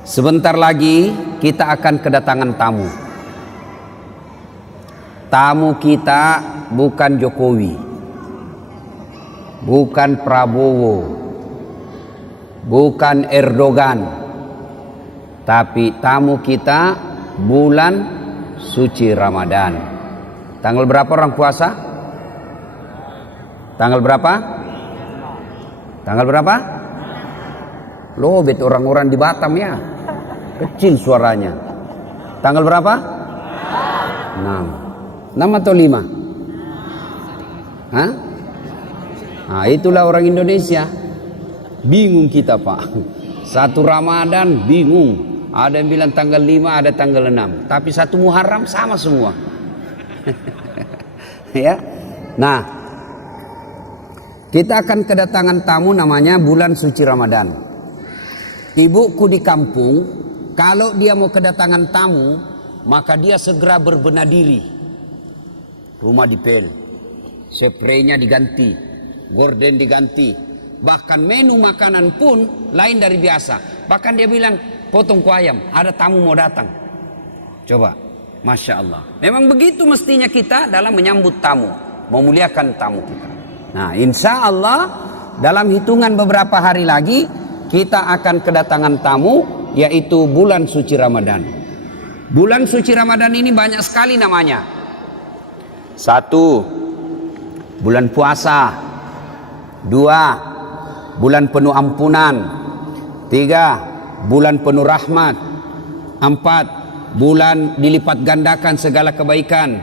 Sebentar lagi kita akan kedatangan tamu. Tamu kita bukan Jokowi, bukan Prabowo, bukan Erdogan, tapi tamu kita bulan suci Ramadan. Tanggal berapa orang puasa? Tanggal berapa? Tanggal berapa? Lobet orang-orang di Batam ya. Kecil suaranya. Tanggal berapa? 6 atau 5? Hah? Nah, itulah orang Indonesia. Bingung kita, Pak. Satu Ramadan bingung. Ada yang bilang tanggal 5, ada tanggal 6. Tapi satu Muharram sama semua. Ya. Nah, kita akan kedatangan tamu namanya bulan suci Ramadan. Ibuku di kampung, kalau dia mau kedatangan tamu, maka dia segera berbenah diri. Rumah dipel, spraynya diganti, gorden diganti. Bahkan menu makanan pun lain dari biasa. Bahkan dia bilang, potong kuah ayam, ada tamu mau datang. Coba, Masya Allah. Memang begitu mestinya kita dalam menyambut tamu, memuliakan tamu kita. Nah, insya Allah dalam hitungan beberapa hari lagi kita akan kedatangan tamu, yaitu bulan suci Ramadan. Bulan suci Ramadan ini banyak sekali namanya. 1, bulan puasa. 2, bulan penuh ampunan. 3, bulan penuh rahmat. 4, bulan dilipat gandakan segala kebaikan.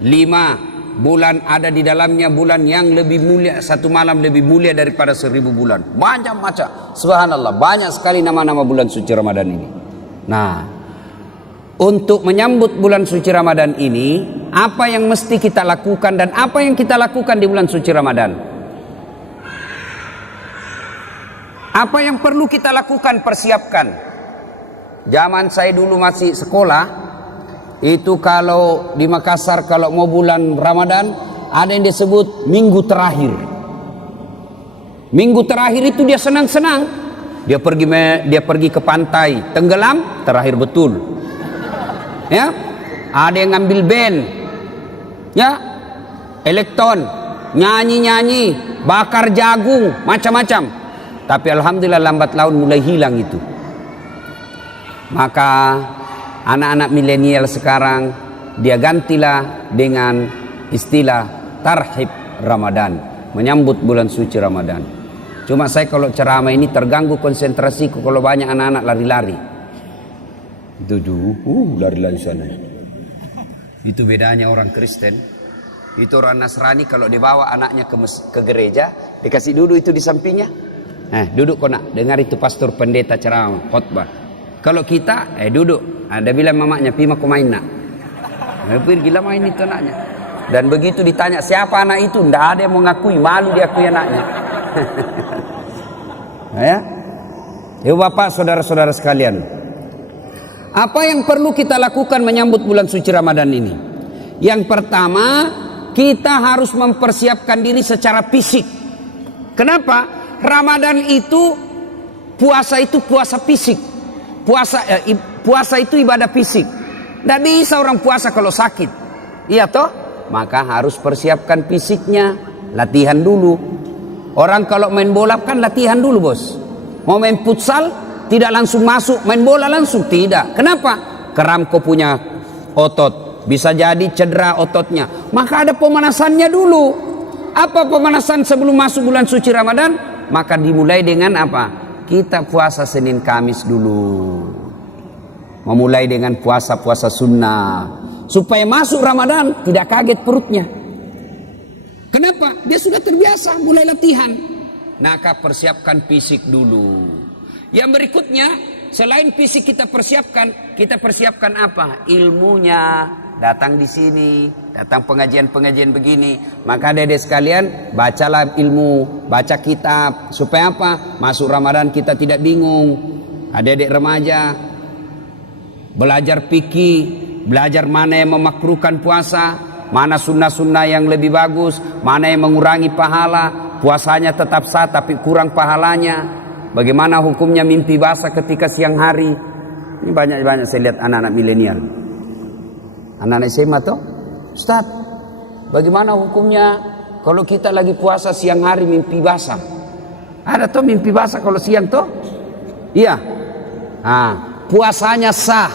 5, bulan ada di dalamnya bulan yang lebih mulia, satu malam lebih mulia daripada 1000 bulan. Banyak macam, subhanallah, banyak sekali nama-nama bulan suci Ramadan ini. Nah, untuk menyambut bulan suci Ramadan ini, apa yang mesti kita lakukan dan apa yang kita lakukan di bulan suci Ramadan? Apa yang perlu kita lakukan, persiapkan? Zaman saya dulu masih sekolah, itu kalau di Makassar kalau mau bulan Ramadan ada yang disebut minggu terakhir. Minggu terakhir itu dia senang-senang. Dia pergi ke pantai, tenggelam, terakhir betul. Ya, ada yang ngambil band, ya, elektron, nyanyi-nyanyi, bakar jagung, macam-macam. Tapi alhamdulillah lambat laun mulai hilang itu. Maka anak-anak milenial sekarang dia gantilah dengan istilah tarhib Ramadan, menyambut bulan suci Ramadan. Cuma saya kalau ceramah ini terganggu konsentrasiku kalau banyak anak-anak lari-lari. Itu lari-lari sana. Itu bedanya orang Kristen. Itu orang Nasrani kalau dibawa anaknya ke gereja, dikasih duduk itu di sampingnya. Duduk kau nak, dengar itu pastor pendeta ceramah, khotbah. Kalau kita, duduk. Ada bilang mamanya, Pima kau main nak. Pergi lah main itu anaknya. Dan begitu ditanya siapa anak itu, tidak ada yang mau ngakui, malu diakui anaknya. Ya, Bapak, saudara-saudara sekalian, apa yang perlu kita lakukan menyambut bulan suci Ramadan ini? Yang pertama, kita harus mempersiapkan diri secara fisik. Kenapa? Ramadan itu, puasa fisik. Puasa itu ibadah fisik. Tidak bisa orang puasa kalau sakit. Iya toh? Maka harus persiapkan fisiknya. Latihan dulu. Orang kalau main bola kan latihan dulu, bos. Mau main futsal tidak langsung masuk main bola langsung, tidak. Kenapa? Keram kau punya otot, bisa jadi cedera ototnya. Maka ada pemanasannya dulu. Apa pemanasan sebelum masuk bulan suci Ramadan? Maka dimulai dengan apa? Kita puasa Senin Kamis dulu. Memulai dengan puasa-puasa sunnah. Supaya masuk Ramadan tidak kaget perutnya. Kenapa? Dia sudah terbiasa mulai latihan. Maka persiapkan fisik dulu. Yang berikutnya, selain fisik kita persiapkan apa? Ilmunya. Datang di sini, datang pengajian-pengajian begini. Maka adik-adik sekalian, bacalah ilmu, baca kitab. Supaya apa? Masuk Ramadan kita tidak bingung. Adik-adik remaja, belajar fikih, belajar mana yang memakruhkan puasa, mana sunnah-sunnah yang lebih bagus, mana yang mengurangi pahala, puasanya tetap sah tapi kurang pahalanya. Bagaimana hukumnya mimpi basah ketika siang hari? Ini banyak saya lihat anak-anak milenial. Anak-anak SMA tuh, Ustaz, bagaimana hukumnya kalau kita lagi puasa siang hari mimpi basah? Ada tuh mimpi basah kalau siang tuh? Iya. Puasanya sah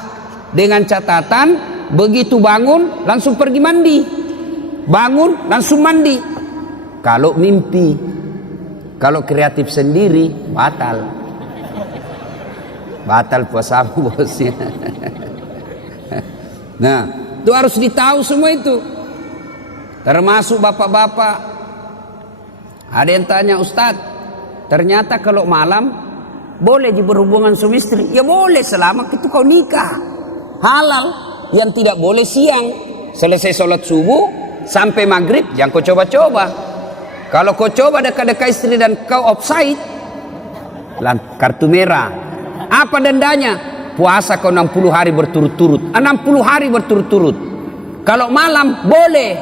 dengan catatan begitu bangun langsung pergi mandi. Bangun langsung mandi. Kalau mimpi. Kalau kreatif sendiri batal. Batal puasamu bosnya. Nah, itu harus ditahu semua itu. Termasuk bapak-bapak. Ada yang tanya, Ustadz, ternyata kalau malam boleh berhubungan suami istri. Ya boleh selama itu kau nikah. Halal. Yang tidak boleh siang. Selesai sholat subuh sampai maghrib jangan kau coba-coba. Kalau kau coba dekat-dekat istri dan kau offside, kartu merah. Apa dendanya? Puasa kau 60 hari berturut-turut. 60 hari berturut-turut. Kalau malam boleh.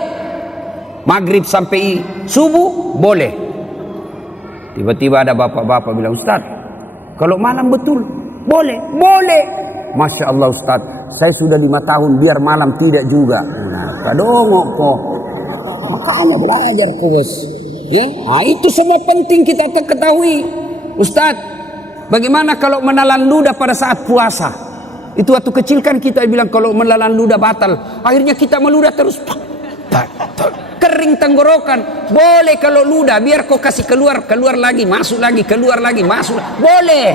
Maghrib sampai subuh boleh. Tiba-tiba ada bapak-bapak bilang, Ustaz, kalau malam betul boleh. Boleh. Masya Allah Ustaz, saya sudah 5 tahun biar malam tidak juga. Nah, kadongok kok. Makanya belajar kok bos. Ya, itu semua penting kita ketahui. Ustaz, bagaimana kalau menelan ludah pada saat puasa? Itu waktu kecil kan kita bilang kalau menelan ludah batal. Akhirnya kita meludah terus. Kering tenggorokan. Boleh kalau ludah, biar kau kasih keluar lagi, masuk lagi, keluar lagi, masuk. Boleh.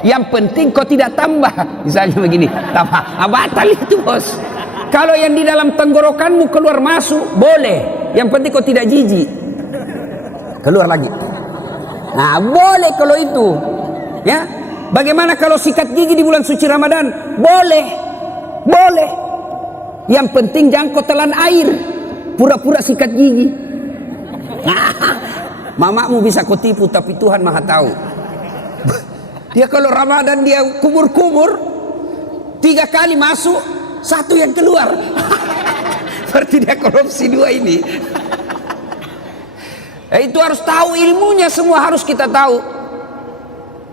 Yang penting kau tidak tambah. Misalnya begini, tambah. Batal itu bos. Kalau yang di dalam tenggorokanmu keluar masuk, boleh. Yang penting kau tidak jijik. Keluar lagi. Nah, boleh kalau itu. Ya. Bagaimana kalau sikat gigi di bulan suci Ramadan? Boleh. Boleh. Yang penting jangan kau telan air. Pura-pura sikat gigi. Nah, mamamu bisa kau tipu tapi Tuhan Maha tahu. Dia kalau Ramadan dia kumur-kumur 3 kali masuk, 1 yang keluar. Berarti dia korupsi 2 ini. Itu harus tahu ilmunya, semua harus kita tahu.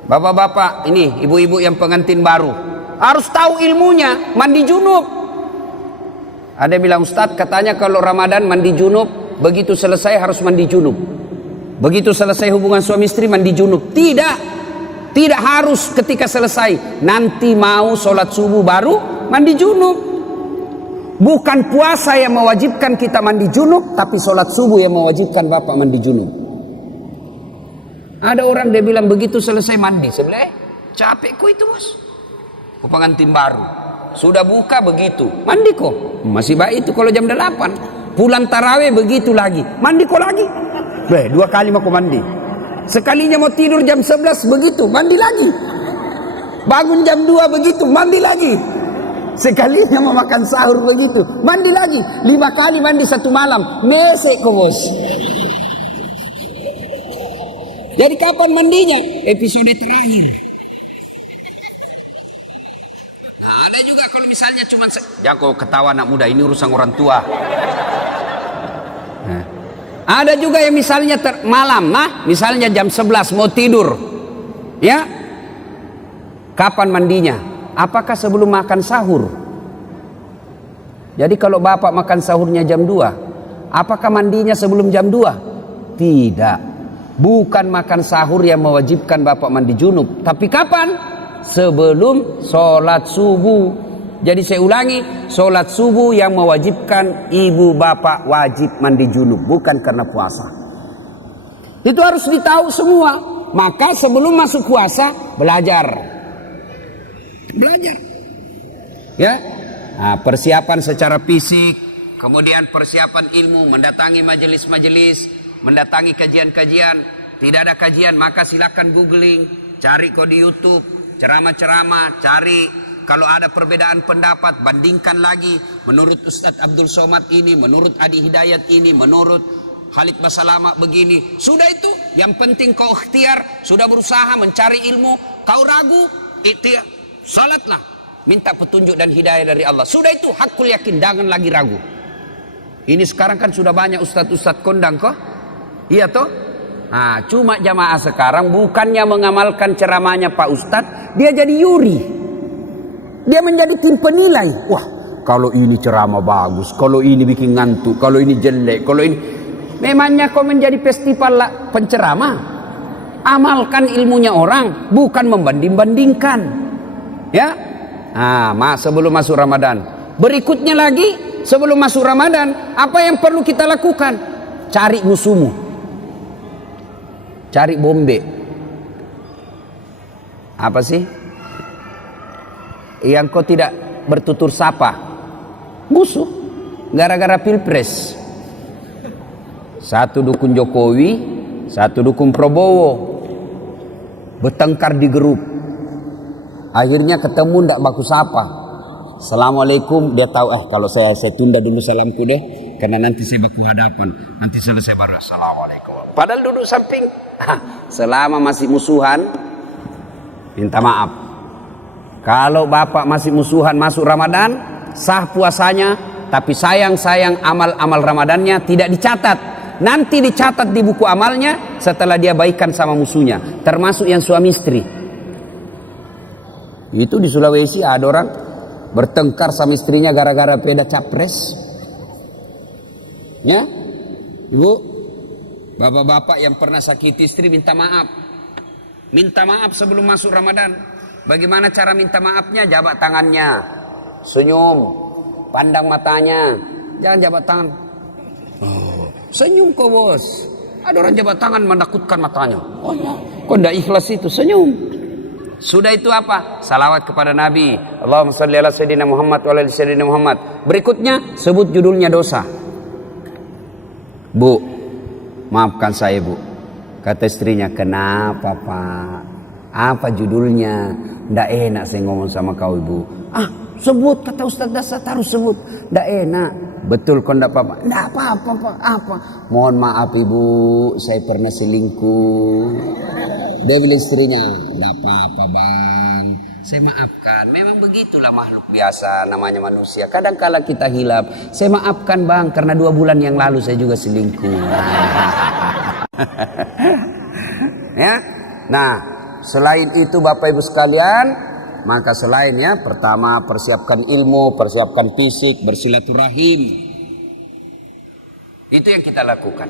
Bapak-bapak, ini ibu-ibu yang pengantin baru, harus tahu ilmunya, mandi junub. Ada yang bilang, Ustadz katanya kalau Ramadan mandi junub, begitu selesai harus mandi junub. Begitu selesai hubungan suami istri mandi junub. Tidak. Tidak harus ketika selesai. Nanti mau sholat subuh baru mandi junub. Bukan puasa yang mewajibkan kita mandi junub, tapi sholat subuh yang mewajibkan bapak mandi junub. Ada orang dia bilang begitu selesai mandi, sebelah capekku itu bos. Ku pengantin baru, sudah buka begitu, mandi kok. Masih baik itu kalau jam 8. Pulang taraweh begitu lagi, mandi kok lagi. 2 kali mau mandi. Sekalinya mau tidur jam 11 begitu, mandi lagi. Bangun jam 2 begitu, mandi lagi. Sekalinya mau makan sahur begitu, mandi lagi. 5 kali mandi 1 malam, mesek kok bos. Jadi kapan mandinya? Episode terakhir. Nah, ada juga kalau misalnya cuma ya kok ketawa anak muda, ini urusan orang tua. Nah, ada juga yang misalnya malam, misalnya jam 11 mau tidur. Ya. Kapan mandinya? Apakah sebelum makan sahur? Jadi kalau bapak makan sahurnya jam 2, apakah mandinya sebelum jam 2? Tidak. Bukan makan sahur yang mewajibkan bapak mandi junub. Tapi kapan? Sebelum sholat subuh. Jadi saya ulangi, sholat subuh yang mewajibkan ibu bapak wajib mandi junub. Bukan karena puasa. Itu harus ditahu semua. Maka sebelum masuk puasa, belajar. Belajar. Ya. Nah, persiapan secara fisik, kemudian persiapan ilmu, mendatangi majelis-majelis, mendatangi kajian-kajian. Tidak ada kajian, maka silakan googling, cari kok di YouTube, ceramah-ceramah, cari kalau ada perbedaan pendapat, bandingkan lagi. Menurut Ustadz Abdul Somad ini, menurut Adi Hidayat ini, menurut Khalid Basalama begini. Sudah itu, yang penting kau ikhtiar, sudah berusaha mencari ilmu, kau ragu, ikhtiar, salatlah. Minta petunjuk dan hidayah dari Allah. Sudah itu, hakul yakin, jangan lagi ragu. Ini sekarang kan sudah banyak ustadz-ustadz kondang kok. Iya toh? Nah, cuma jamaah sekarang bukannya mengamalkan ceramahnya Pak Ustadz, dia jadi yuri. Dia menjadi tim penilai. Wah, kalau ini ceramah bagus, kalau ini bikin ngantuk, kalau ini jelek, kalau ini. Memangnya kau menjadi festival penceramah? Amalkan ilmunya orang, bukan membanding-bandingkan. Ya. Nah, sebelum masuk Ramadan. Berikutnya lagi, sebelum masuk Ramadan, apa yang perlu kita lakukan? Cari musuhmu. Cari bombe. Apa sih? Yang kau tidak bertutur sapa. Musuh. Gara-gara pilpres. Satu dukung Jokowi, satu dukung Prabowo. Bertengkar di grup. Akhirnya ketemu ndak baku sapa. Assalamualaikum, dia tahu kalau saya tunda dulu salamku deh, karena nanti saya baku hadapan, nanti selesai baru assalamualaikum. Padahal duduk samping. Selama masih musuhan, minta maaf. Kalau bapak masih musuhan masuk Ramadan, sah puasanya, tapi sayang amal-amal Ramadannya tidak dicatat. Nanti dicatat di buku amalnya setelah dia baikan sama musuhnya, termasuk yang suami istri. Itu di Sulawesi ada orang bertengkar sama istrinya gara-gara beda capres. Ya, ibu, bapak-bapak yang pernah sakiti istri minta maaf. Minta maaf sebelum masuk Ramadan. Bagaimana cara minta maafnya? Jabat tangannya, senyum, pandang matanya, jangan jabat tangan. Oh, senyum kok bos. Ada orang jabat tangan menakutkan matanya. Oh ya, kok tidak ikhlas itu, senyum. Sudah itu apa? Salawat kepada Nabi. Allahumma shalli ala sayyidina Muhammad wa ala sayyidina Muhammad. Berikutnya sebut judulnya dosa. Bu, maafkan saya bu. Kata istrinya, kenapa pak? Apa judulnya? Nggak enak saya ngomong sama kau ibu. Sebut, kata Ustaz Dasar, harus sebut. Nggak enak. Betul kau nggak apa-apa? Nggak apa-apa pak. Apa? Mohon maaf ibu, saya pernah selingkuh. Dia bilang istrinya, nggak apa-apa bang, saya maafkan. Memang begitulah makhluk biasa, namanya manusia. Kadang-kala kita hilap. Saya maafkan bang, karena 2 bulan yang lalu saya juga selingkuh. Ya, nah selain itu Bapak Ibu sekalian, maka selainnya pertama persiapkan ilmu, persiapkan fisik, bersilaturahim. Itu yang kita lakukan.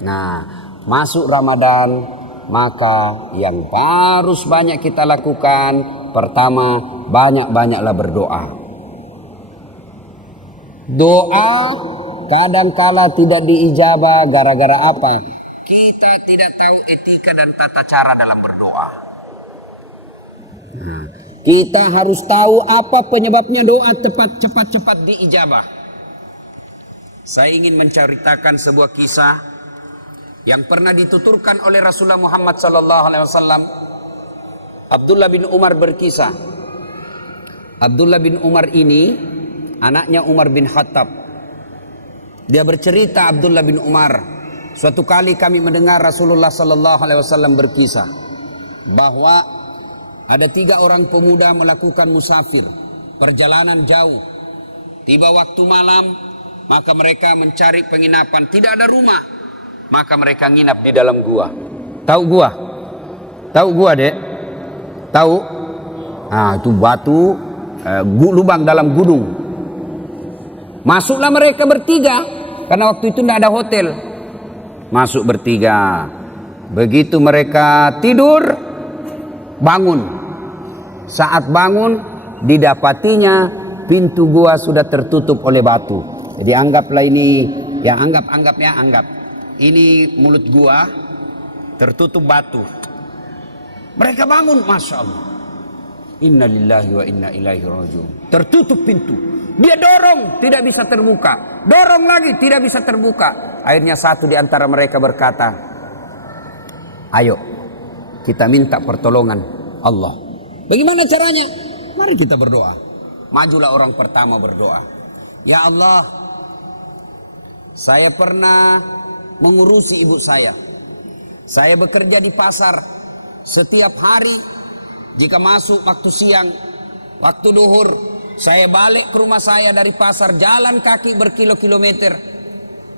Nah, masuk Ramadan, maka yang harus banyak kita lakukan, pertama banyak-banyaklah berdoa. Doa kadangkala tidak diijabah gara-gara apa? Kita tidak tahu etika dan tata cara dalam berdoa. Kita harus tahu apa penyebabnya doa cepat diijabah. Saya ingin menceritakan sebuah kisah yang pernah dituturkan oleh Rasulullah Muhammad SAW. Abdullah bin Umar berkisah. Abdullah bin Umar ini anaknya Umar bin Khattab. Dia bercerita, Abdullah bin Umar, suatu kali kami mendengar Rasulullah SAW berkisah bahwa ada 3 orang pemuda melakukan musafir, perjalanan jauh. Tiba waktu malam, maka mereka mencari penginapan, tidak ada rumah. Maka mereka nginap di dalam gua. Tahu gua? Tahu gua, Dek? Tahu? Itu batu lubang dalam gunung. Masuklah mereka bertiga, karena waktu itu tidak ada hotel. Masuk bertiga. Begitu mereka tidur, bangun. Saat bangun, didapatinya pintu gua sudah tertutup oleh batu. Jadi anggaplah ini, ya anggap. Ini mulut gua tertutup batu. Mereka bangun, Masya Allah. Inna lillahi wa inna ilaihi rajiun. Tertutup pintu. Dia dorong, tidak bisa terbuka. Dorong lagi, tidak bisa terbuka. Akhirnya satu di antara mereka berkata, ayo kita minta pertolongan Allah. Bagaimana caranya? Mari kita berdoa. Majulah orang pertama berdoa. Ya Allah, saya pernah mengurusi ibu saya. Saya bekerja di pasar. Setiap hari jika masuk waktu siang, waktu duhur, saya balik ke rumah saya dari pasar, jalan kaki berkilo-kilometer.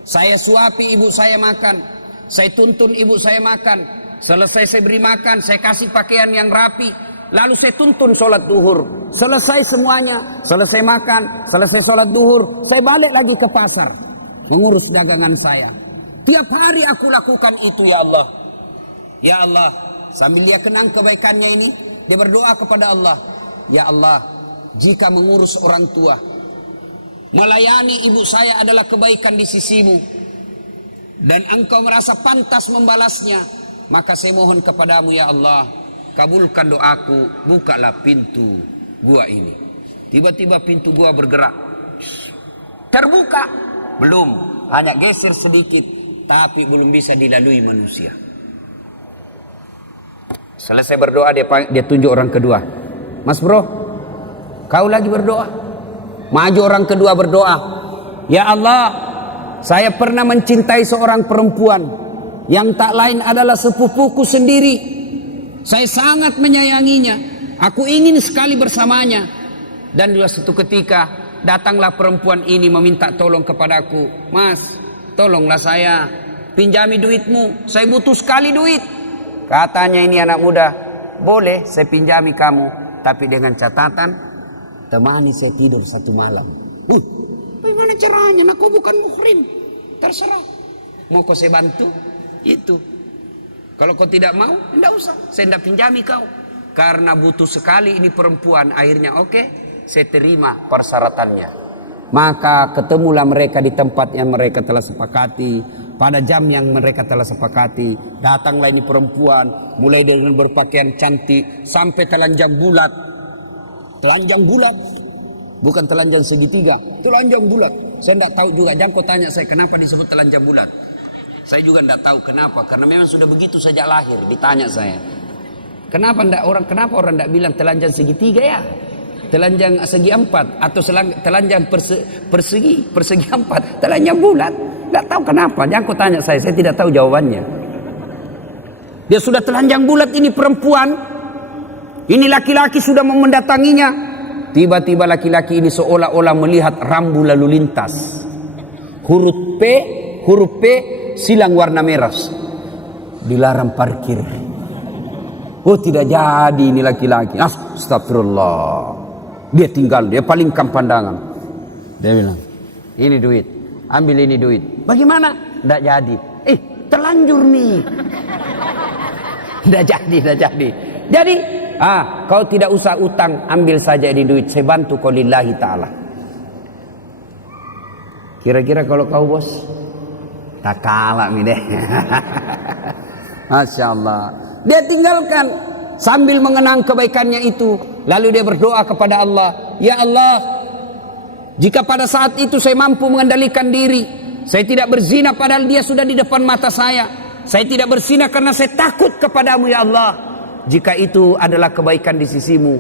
Saya suapi ibu saya makan. Saya tuntun ibu saya makan. Selesai saya beri makan, saya kasih pakaian yang rapi. Lalu saya tuntun sholat duhur. Selesai semuanya, selesai makan, selesai sholat duhur, saya balik lagi ke pasar, mengurus dagangan saya. Tiap hari aku lakukan itu, ya Allah. Ya Allah, sambil dia kenang kebaikannya ini, dia berdoa kepada Allah. Ya Allah, jika mengurus orang tua, melayani ibu saya adalah kebaikan di sisimu, dan engkau merasa pantas membalasnya, maka saya mohon kepadamu, ya Allah, kabulkan doaku, bukalah pintu gua ini. Tiba-tiba pintu gua bergerak. Terbuka. Belum, hanya geser sedikit, tapi belum bisa dilalui manusia. Selesai berdoa, dia tunjuk orang kedua. Mas bro, kau lagi berdoa. Maju orang kedua berdoa. Ya Allah, saya pernah mencintai seorang perempuan yang tak lain adalah sepupuku sendiri. Saya sangat menyayanginya. Aku ingin sekali bersamanya. Dan dua satu ketika datanglah perempuan ini meminta tolong kepadaku. Mas, tolonglah saya, pinjami duitmu. Saya butuh sekali duit. Katanya ini anak muda, boleh saya pinjami kamu, tapi dengan catatan temani saya tidur satu malam. Bagaimana caranya? Aku bukan muhrim. Terserah. Mau kau saya bantu? Itu. Kalau kau tidak mau, tidak usah. Saya tidak pinjami kau. Karena butuh sekali ini perempuan. Akhirnya oke, saya terima persyaratannya. Maka ketemulah mereka di tempat yang mereka telah sepakati. Pada jam yang mereka telah sepakati. Datanglah ini perempuan. Mulai dengan berpakaian cantik. Sampai telanjang bulat. Telanjang bulat. Bukan telanjang segitiga. Telanjang bulat. Saya tidak tahu juga. Jangan kau tanya saya kenapa disebut telanjang bulat. Saya juga tidak tahu kenapa. Karena memang sudah begitu sejak lahir. Ditanya saya. Kenapa orang tidak bilang telanjang segitiga ya? Telanjang segi empat. Atau telanjang persegi empat. Telanjang bulat. Tidak tahu kenapa. Jangan kau tanya saya tidak tahu jawabannya. Dia sudah telanjang bulat ini perempuan. Ini laki-laki sudah mau mendatanginya. Tiba-tiba laki-laki ini seolah-olah melihat rambu lalu lintas. Huruf P silang warna merah. Dilarang parkir. Oh tidak jadi ini laki-laki. Astagfirullah. Dia tinggal, dia palingkan pandangan. Dia bilang, ini duit. Ambil ini duit. Bagaimana? Tidak jadi. Terlanjur nih. Tidak jadi. Jadi, kau tidak usah utang, ambil saja ini duit. Saya bantu kau lillahi ta'ala. Kira-kira kalau kau bos, tak kalah nih deh. Masya Allah. Dia tinggalkan sambil mengenang kebaikannya itu. Lalu dia berdoa kepada Allah. Ya Allah, jika pada saat itu saya mampu mengendalikan diri, saya tidak berzina padahal dia sudah di depan mata saya. Saya tidak berzina karena saya takut kepadamu ya Allah. Jika itu adalah kebaikan di sisimu,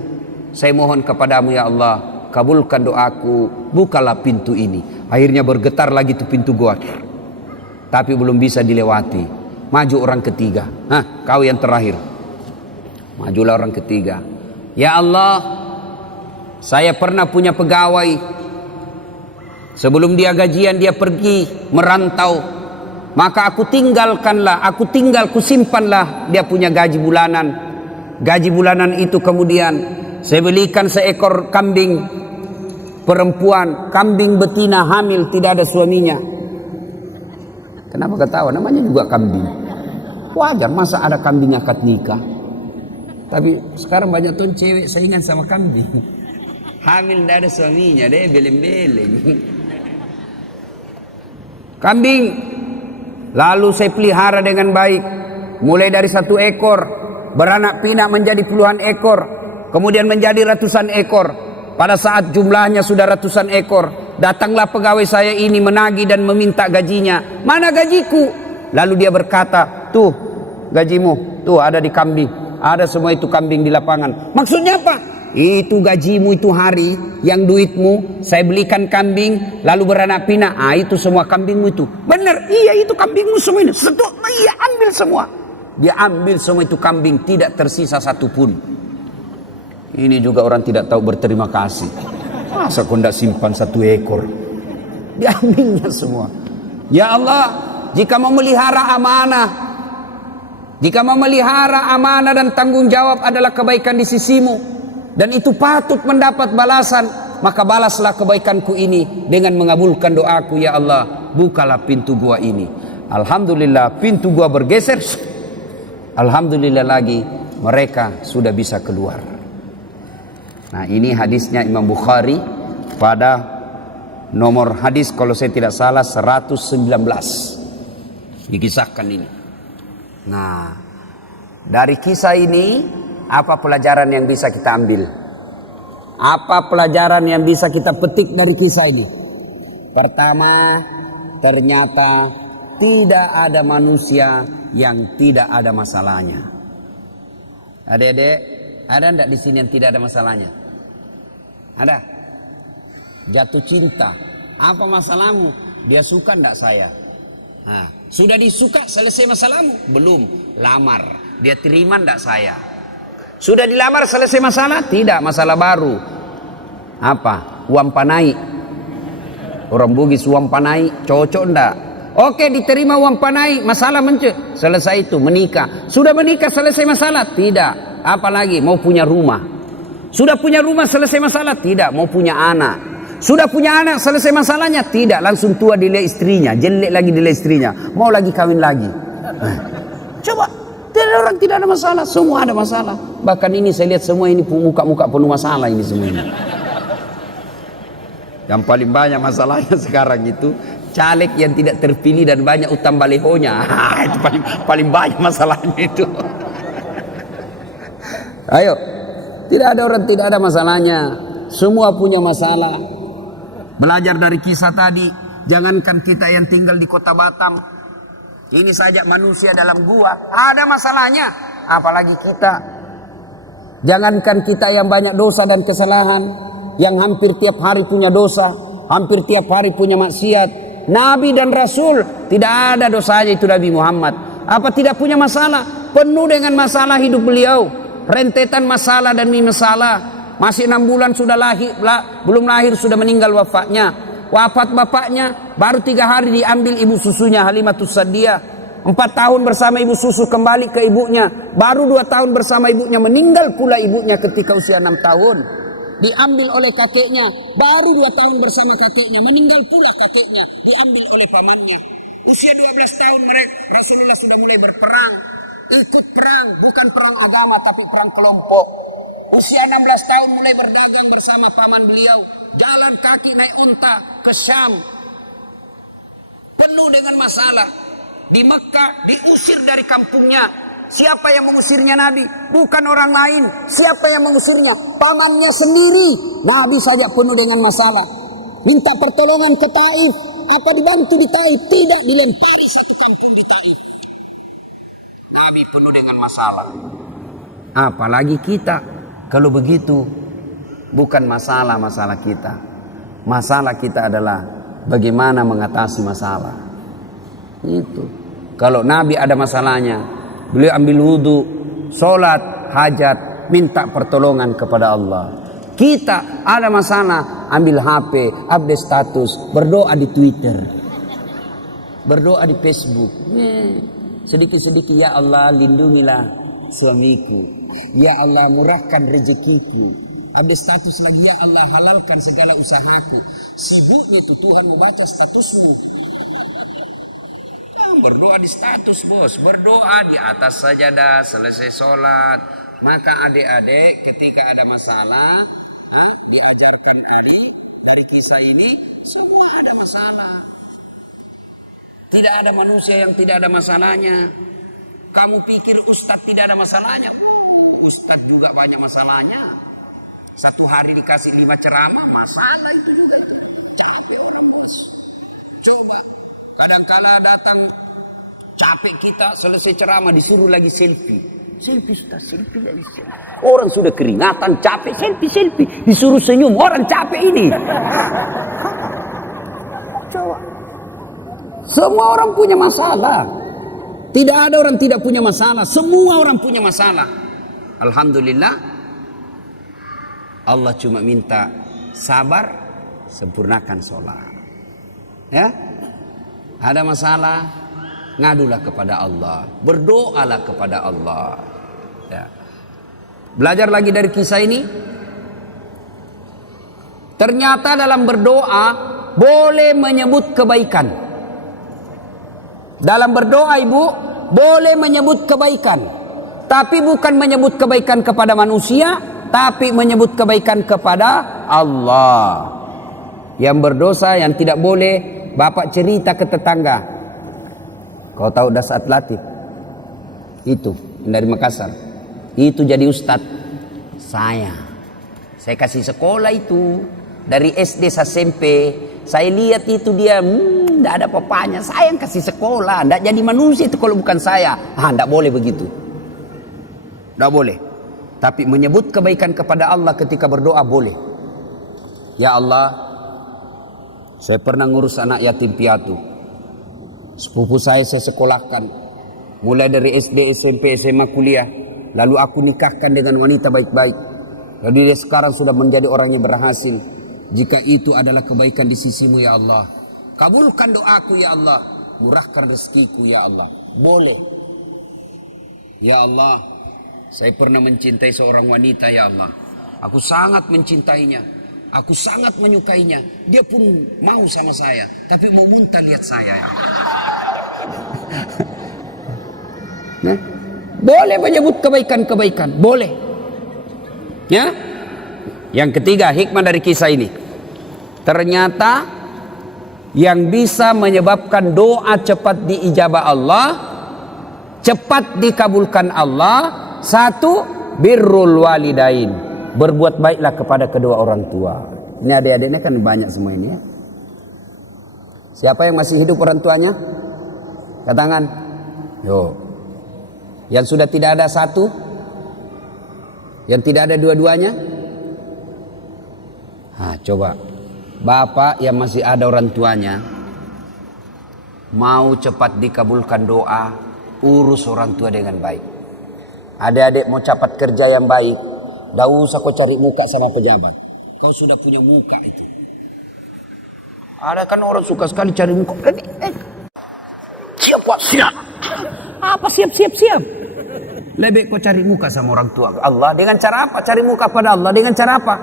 saya mohon kepadamu ya Allah, kabulkan doaku, bukalah pintu ini. Akhirnya bergetar lagi tuh pintu gua. Tapi belum bisa dilewati. Maju orang ketiga. Kau yang terakhir. Majulah orang ketiga. Ya Allah, saya pernah punya pegawai. Sebelum dia gajian dia pergi merantau. Maka aku simpanlah dia punya gaji bulanan. Gaji bulanan itu kemudian saya belikan seekor kambing perempuan, kambing betina hamil tidak ada suaminya. Kenapa ketawa? Namanya juga kambing. Wajar masa ada kambing akad nikah. Tapi sekarang banyak tuh cewek saingan sama kambing. Hamil tidak ada suaminya deh, beleng-beleng. Kambing lalu saya pelihara dengan baik, mulai dari 1 ekor beranak pinak menjadi puluhan ekor, kemudian menjadi ratusan ekor. Pada saat jumlahnya sudah ratusan ekor, datanglah pegawai saya ini menagih dan meminta gajinya. Mana gajiku? Lalu dia berkata, tuh gajimu, tuh ada di kambing, ada semua itu kambing di lapangan. Maksudnya apa? Itu gajimu itu hari yang duitmu saya belikan kambing lalu beranak pinak. Itu semua kambingmu itu. Benar, iya itu kambingmu semua ini. Iya ambil semua. Dia ambil semua itu kambing, tidak tersisa satupun. Ini juga orang tidak tahu berterima kasih. Masa kau tidak simpan 1 ekor? Dia ambilnya semua. Ya Allah, jika memelihara amanah, dan tanggung jawab adalah kebaikan di sisimu, dan itu patut mendapat balasan, maka balaslah kebaikanku ini dengan mengabulkan doaku, ya Allah, bukalah pintu gua ini. Alhamdulillah, pintu gua bergeser. Alhamdulillah lagi, mereka sudah bisa keluar. Nah, ini hadisnya Imam Bukhari pada nomor hadis kalau saya tidak salah 119. Dikisahkan ini. Nah, dari kisah ini apa pelajaran yang bisa kita ambil? Apa pelajaran yang bisa kita petik dari kisah ini? Pertama, ternyata tidak ada manusia yang tidak ada masalahnya. Adik-adik, ada enggak di sini yang tidak ada masalahnya? Ada? Jatuh cinta. Apa masalahmu? Dia suka enggak saya? Nah, sudah disuka, selesai masalahmu? Belum. Lamar. Dia terima enggak saya? Sudah dilamar, selesai masalah? Tidak, masalah baru. Apa? Uang panai. Orang Bugis uang panai, cocok enggak? Oke, diterima uang panai, masalah selesai itu, menikah. Sudah menikah, selesai masalah? Tidak. Apalagi mau punya rumah. Sudah punya rumah, selesai masalah? Tidak. Mau punya anak. Sudah punya anak, selesai masalahnya? Tidak. Langsung tua dilihat istrinya, jelek lagi dilihat istrinya, mau lagi kawin lagi. Coba, orang tidak ada masalah, semua ada masalah. Bahkan ini saya lihat semua ini muka-muka penuh masalah ini semua ini. Yang paling banyak masalahnya sekarang itu caleg yang tidak terpilih dan banyak utang balehonya. Itu paling banyak masalahnya itu. Ayo, tidak ada orang tidak ada masalahnya. Semua punya masalah. Belajar dari kisah tadi, jangankan kita yang tinggal di kota Batam, ini saja manusia dalam gua ada masalahnya, apalagi kita. Jangankan kita yang banyak dosa dan kesalahan, yang hampir tiap hari punya dosa, hampir tiap hari punya maksiat. Nabi dan Rasul tidak ada dosanya itu Nabi Muhammad. Apa tidak punya masalah? Penuh dengan masalah hidup beliau, rentetan masalah dan masalah. Masih 6 bulan sudah lahir, belum lahir sudah meninggal wafatnya. Wafat bapaknya, baru 3 hari diambil ibu susunya Halimatus Sa'diyah. 4 tahun bersama ibu susu kembali ke ibunya. Baru 2 tahun bersama ibunya, meninggal pula ibunya ketika usia 6 tahun. Diambil oleh kakeknya, baru 2 tahun bersama kakeknya, meninggal pula kakeknya. Diambil oleh pamannya. Usia 12 tahun mereka, Rasulullah sudah mulai berperang. Ikut perang, bukan perang agama tapi perang kelompok. Usia 16 tahun mulai berdagang bersama paman beliau. Jalan kaki naik unta ke Syam. Penuh dengan masalah. Di Mekah diusir dari kampungnya. Siapa yang mengusirnya Nabi? Bukan orang lain. Siapa yang mengusirnya? Pamannya sendiri. Nabi saja penuh dengan masalah. Minta pertolongan ke Taif. Apa dibantu di Taif? Tidak, dilempari satu kampung di Taif. Nabi penuh dengan masalah. Apalagi kita. Kalau begitu, bukan masalah kita. Masalah kita adalah bagaimana mengatasi masalah. Itu. Kalau Nabi ada masalahnya, beliau ambil wudhu, sholat, hajat, minta pertolongan kepada Allah. Kita ada masalah, ambil HP, update status, berdoa di Twitter, berdoa di Facebook. Sedikit-sedikit, ya Allah lindungilah suamiku. Ya Allah murahkan rezekiku. Update status lagi, ya Allah halalkan segala usahaku. Sibuknya itu Tuhan membaca statusmu. Berdoa di status bos, berdoa di atas sajadah selesai sholat. Maka adik-adik ketika ada masalah, diajarkan adik dari kisah ini, semua ada masalah. Tidak ada manusia yang tidak ada masalahnya. Kamu pikir Ustadz tidak ada masalahnya? Ustadz juga banyak masalahnya. Satu hari dikasih 5 ceramah, masalah itu juga. Capek orang bos. Coba, kadang-kala datang capek kita, selesai ceramah disuruh lagi selfie. Selfie sudah, selfie lagi selfie. Orang sudah keringatan, capek, selfie. Disuruh senyum, orang capek ini. Coba. Semua orang punya masalah. Tidak ada orang tidak punya masalah. Semua orang punya masalah. Alhamdulillah. Allah cuma minta sabar, sempurnakan sholat. Ya, ada masalah, ngadulah kepada Allah, berdoalah kepada Allah. Ya. Belajar lagi dari kisah ini. Ternyata dalam berdoa boleh menyebut kebaikan. Dalam berdoa ibu boleh menyebut kebaikan, tapi bukan menyebut kebaikan kepada manusia, tapi menyebut kebaikan kepada Allah. Yang berdosa yang tidak boleh, bapak cerita ke tetangga, kau tahu Dasat Latif itu dari Makassar, itu jadi ustadz. Saya kasih sekolah itu dari SD sampai SMP. Saya lihat itu dia tidak ada papanya. Saya yang kasih sekolah, tidak jadi manusia itu kalau bukan saya. Tidak boleh begitu, tidak boleh. Tapi menyebut kebaikan kepada Allah ketika berdoa boleh. Ya Allah, saya pernah ngurus anak yatim piatu. Sepupu saya sekolahkan mulai dari SD, SMP, SMA, kuliah. Lalu aku nikahkan dengan wanita baik-baik. Lalu dia sekarang sudah menjadi orang yang berhasil. Jika itu adalah kebaikan di sisimu ya Allah, kabulkan doaku ya Allah, murahkan rezekiku ya Allah. Boleh. Ya Allah, saya pernah mencintai seorang wanita ya Allah. Aku sangat mencintainya, aku sangat menyukainya. Dia pun mau sama saya, tapi mau muntah lihat saya. Nah, boleh menyebut kebaikan-kebaikan, boleh. Ya. Yang ketiga, hikmah dari kisah ini. Ternyata yang bisa menyebabkan doa cepat diijabah Allah, cepat dikabulkan Allah, satu, birrul walidain, berbuat baiklah kepada kedua orang tua. Ini adik-adiknya kan banyak semua ini ya. Siapa yang masih hidup orang tuanya? Angkat tangan. Yo. Yang sudah tidak ada satu? Yang tidak ada dua-duanya? Nah, coba. Bapak yang masih ada orang tuanya, mau cepat dikabulkan doa, urus orang tua dengan baik. Adik-adik mau cepat kerja yang baik, tidak usah kau cari muka sama pejabat. Kau sudah punya muka itu. Ada kan orang suka sekali cari muka. Siap. Apa siap? Lebih kau cari muka sama orang tua Allah. Dengan cara apa? Cari muka pada Allah. Dengan cara apa?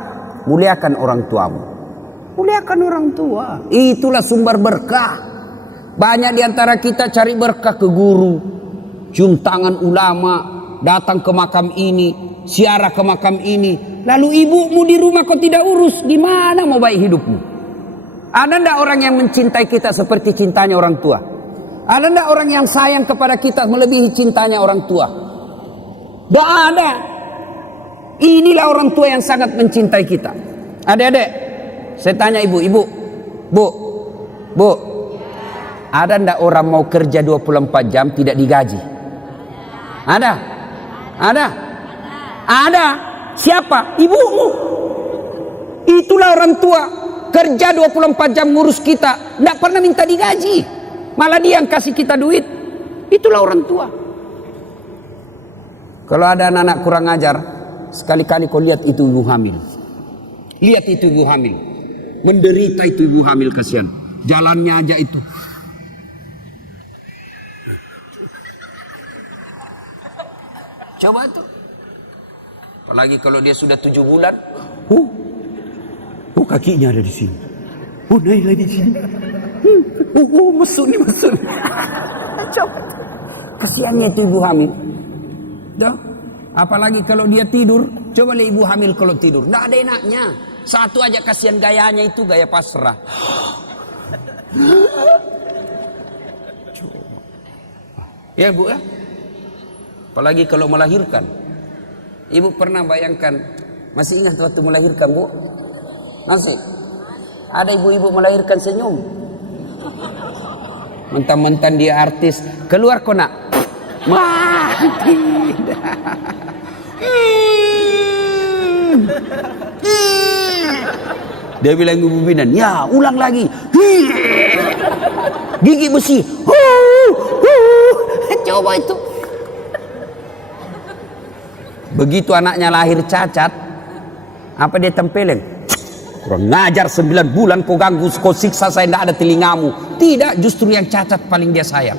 Muliakan orang tuamu. Muliakan orang tua. Itulah sumber berkah. Banyak diantara kita cari berkah ke guru, cium tangan ulama, datang ke makam ini, ziarah ke makam ini. Lalu ibumu di rumah kau tidak urus, gimana mau baik hidupmu? Ada ndak orang yang mencintai kita seperti cintanya orang tua? Ada ndak orang yang sayang kepada kita melebihi cintanya orang tua? Tidak ada. Inilah orang tua yang sangat mencintai kita. Adik-adik, saya tanya ibu, bu, ada ndak orang mau kerja 24 jam tidak digaji? Ada? Siapa? Ibumu. Itulah orang tua, kerja 24 jam ngurus kita, ndak pernah minta digaji, malah dia yang kasih kita duit. Itulah orang tua. Kalau ada anak-anak kurang ajar, sekali-kali kau lihat itu ibu hamil. Lihat itu ibu hamil. Menderita itu ibu hamil, kasihan. Jalannya aja itu. Coba tuh. Apalagi kalau dia sudah 7 bulan. Kakinya ada di sini. Naik lagi di sini. Mesut nih. Coba. Kasihannya itu ibu hamil. Dah. Apalagi kalau dia tidur. Coba lihat ibu hamil kalau tidur. Nggak ada enaknya. Satu aja kasihan gayanya itu, gaya pasrah. Ya bu ya. Apalagi kalau melahirkan. Ibu pernah bayangkan, masih ingat waktu melahirkan bu? Masih? Ada ibu-ibu melahirkan senyum. Mentang-mentang dia artis, keluar kok nak? Dia bilang ibu bidan, ya ulang lagi. Gigi besi. Coba itu. Begitu anaknya lahir cacat, apa dia tempelin? Kurang ngajar 9 bulan kau ganggu, kau siksa saya, tidak ada telingamu. Tidak, justru yang cacat paling dia sayang.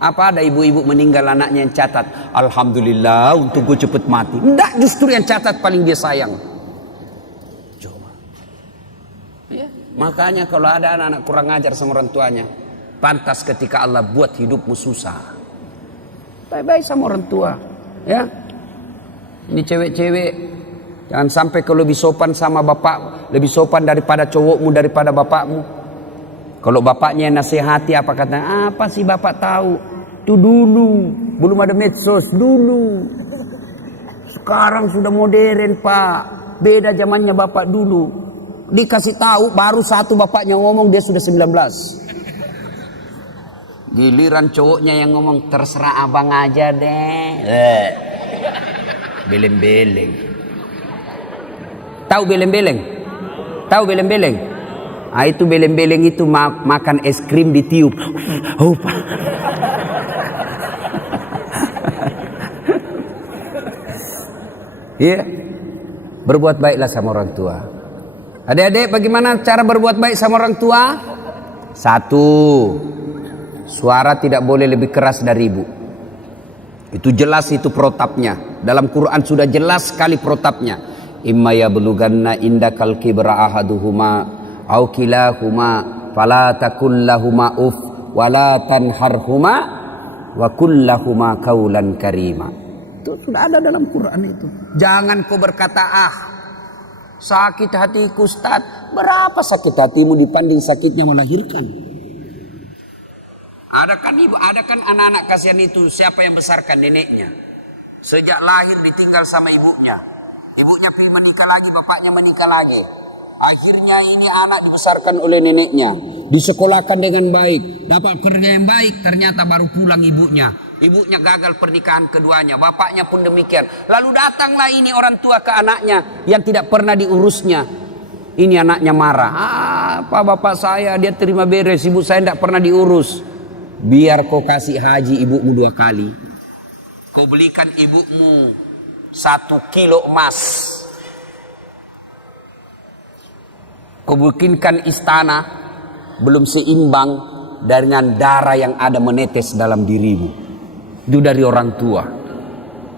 Apa ada ibu-ibu meninggal anaknya yang catat, alhamdulillah untuk gue cepet mati. Enggak, justru yang catat paling dia sayang. Coba. Ya, makanya kalau ada anak-anak kurang ajar sama orang tuanya, pantas ketika Allah buat hidupmu susah. Baik-baik sama orang tua. Ya. Ini cewek-cewek, jangan sampai kalau lebih sopan sama bapak, lebih sopan daripada cowokmu, daripada bapakmu. Kalau bapaknya nasihati, apa kata? Apa sih bapak tahu? Itu dulu, belum ada medsos dulu. Sekarang sudah modern pak, beda zamannya bapak dulu. Dikasih tahu baru satu bapaknya ngomong dia sudah 19. Giliran cowoknya yang ngomong terserah abang aja deh. Beleng-beleng. Tahu beleng-beleng? Tahu beleng-beleng? Ah, itu beleng-beleng itu makan es krim ditiup. Oh, Pak. Iya. Berbuat baiklah sama orang tua. Adik-adik, bagaimana cara berbuat baik sama orang tua? 1. Suara tidak boleh lebih keras dari ibu. Itu jelas, itu protapnya. Dalam Quran sudah jelas sekali protapnya. Imma yablughanna indakal kibra ahaduhuma aw kilahuma fala takul lahuma uf wala tanharhuma wa kullahuma qaulan karima. Itu sudah ada dalam Quran itu. Jangan kau berkata, sakit hatiku Ustaz. Berapa sakit hatimu dibanding sakitnya melahirkan? Ada kan anak-anak kasihan itu, siapa yang besarkan? Neneknya. Sejak lahir ditinggal sama ibunya. Ibunya pergi menikah lagi, bapaknya menikah lagi. Akhirnya ini anak dibesarkan oleh neneknya, disekolahkan dengan baik, dapat kerja yang baik, ternyata baru pulang ibunya. Ibunya gagal pernikahan keduanya, bapaknya pun demikian. Lalu datanglah ini orang tua ke anaknya yang tidak pernah diurusnya. Ini anaknya marah. Apa bapak saya, dia terima beres, ibu saya tidak pernah diurus. Biar kau kasih haji ibumu 2 kali. Kau belikan ibumu 1 kilo emas. Kau bikinkan istana belum seimbang dengan darah yang ada menetes dalam dirimu. Itu dari orang tua.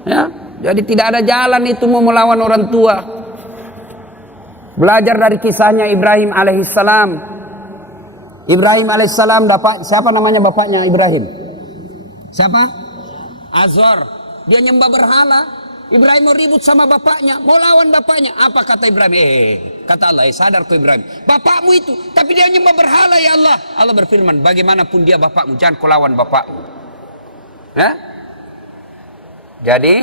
Ya, jadi tidak ada jalan itu mau melawan orang tua. Belajar dari kisahnya Ibrahim alaihissalam. Ibrahim alaihissalam dapat, siapa namanya bapaknya Ibrahim? Siapa? Azor. Dia nyembah berhala. Ibrahim mau ribut sama bapaknya, mau lawan bapaknya. Apa kata Ibrahim? Kata Allah, sadar kau Ibrahim, bapakmu itu, tapi dia nyembah berhala ya Allah. Allah berfirman, bagaimanapun dia bapakmu, jangan kau lawan bapakmu. Ya? Jadi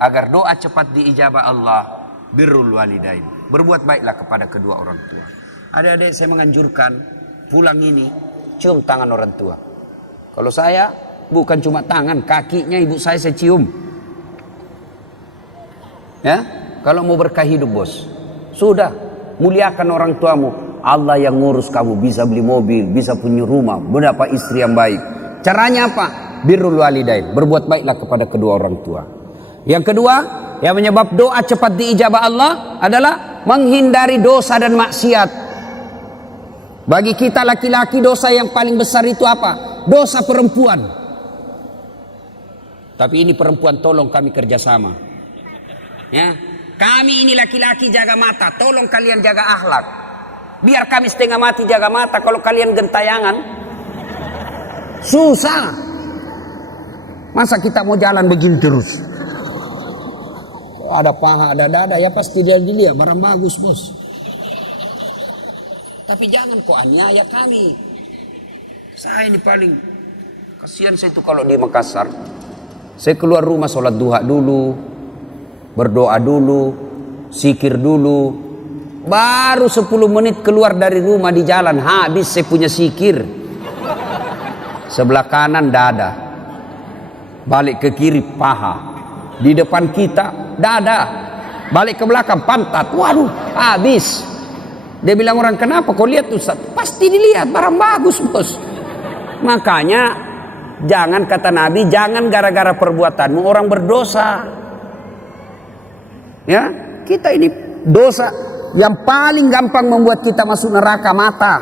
agar doa cepat diijabah Allah, birrul walidain, berbuat baiklah kepada kedua orang tua. Adik-adik, saya menganjurkan pulang ini cium tangan orang tua. Kalau saya bukan cuma tangan, kakinya ibu saya cium. Ya, kalau mau berkah hidup bos, sudah muliakan orang tuamu. Allah yang ngurus kamu, bisa beli mobil, bisa punya rumah, berapa istri yang baik. Caranya apa? Birrul walidain, berbuat baiklah kepada kedua orang tua. Yang kedua, yang menyebab doa cepat diijabah Allah adalah menghindari dosa dan maksiat. Bagi kita laki-laki, dosa yang paling besar itu apa? Dosa perempuan. Tapi ini perempuan, tolong kami kerjasama. Ya, kami ini laki-laki jaga mata, tolong kalian jaga akhlak. Biar kami setengah mati jaga mata, kalau kalian gentayangan susah. Masa kita mau jalan begini terus? Ada paha, ada dada, ya pasti dia dilihat barang bagus bos. Tapi jangan kok aniaya kami. Saya ini paling kasihan saya itu kalau di Makassar. Saya keluar rumah sholat duha dulu, berdoa dulu, zikir dulu. Baru 10 menit keluar dari rumah di jalan, habis saya punya zikir. Sebelah kanan dada, balik ke kiri paha, di depan kita dada, balik ke belakang pantat. Waduh, habis. Dia bilang orang, kenapa kau lihat Ustaz? Pasti dilihat, barang bagus bos. Makanya jangan, kata Nabi, jangan gara-gara perbuatanmu orang berdosa. Ya, kita ini dosa yang paling gampang membuat kita masuk neraka, mata.